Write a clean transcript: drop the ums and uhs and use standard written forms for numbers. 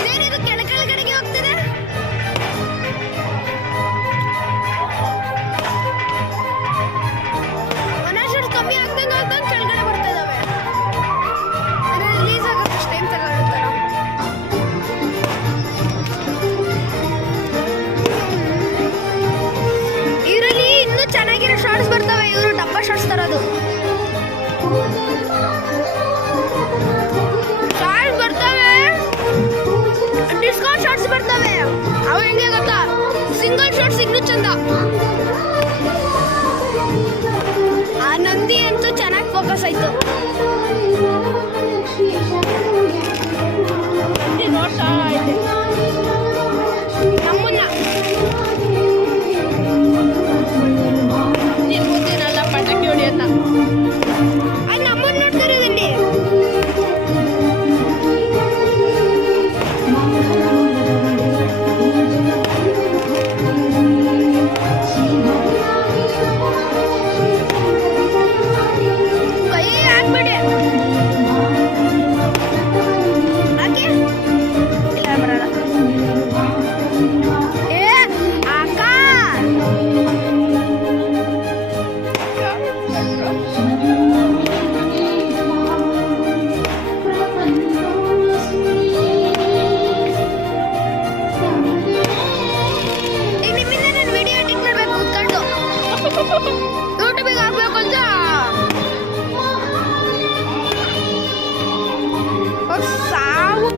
ಇದೇನಿದು ಕೆಳಗಡೆಗೆ ಹೋಗ್ತದೆ? ಒಂದಷ್ಟು ಕಮ್ಮಿ ಆಗ್ದಂಗೆ ಆಗ್ದಂಗೆ ಕೆಳಗಡೆ ಬರ್ತಾ ಇದಾವೆ. ರಿಲೀಸ್ ಆಗೋಷ್ಟು ಟೈಮ್ ತಗೊಳುತ್ತಲ್ಲ. ಇದರಲ್ಲಿ ಇನ್ನೂ ಚೆನ್ನಾಗಿರೋ ಶಾರ್ಟ್ಸ್ ಬರ್ತವೆ. ಇವರು ಡಬ್ಬ ಶಾರ್ಟ್ಸ್ ತರೋದು. ಶಾರ್ಟ್ಸ್ ಬರ್ತವೆ, ಡಿಸ್ಕೌಂಟ್ ಶಾರ್ಟ್ಸ್ ಬರ್ತವೆ. ಅವು ಹೆಂಗೆ ಗೊತ್ತಾ? ಸಿಂಗಲ್ ಶಾರ್ಟ್ಸ್ ಇನ್ನೂ ಚಂದ. ಆ ನಂದಿ ಅಂತೂ ಚೆನ್ನಾಗಿ ಫೋಕಸ್ ಆಯ್ತು. ನೋಡ್ತಾ ಇದೆ ನಮ್ಮನ್ನ. ಗೊತ್ತೇನಲ್ಲ ಪಟಾಕಿ ಹೊಡಿಯತ್ತ. ಅದು ನಮ್ಮನ್ನ ನೋಡ್ತಿರೋದಲ್ಲಿ. ಕೈ ಹಾಕ್ಬಿಡಿ. ಹಾಕಿ. ಇಲ್ಲ ಬರಲ್ಲ. ಏ ಅಕ್ಕ. ಈಗ ನಿಮ್ಮಿಂದ ನಾನು ವಿಡಿಯೋ ಎಡಿಟ್ ಮಾಡ್ಬೇಕು ಕೂತ್ಕೊಂಡು. ಯೂಟ್ಯೂಬಿಗೆ ಹಾಕ್ಬೇಕು ಅಂತ.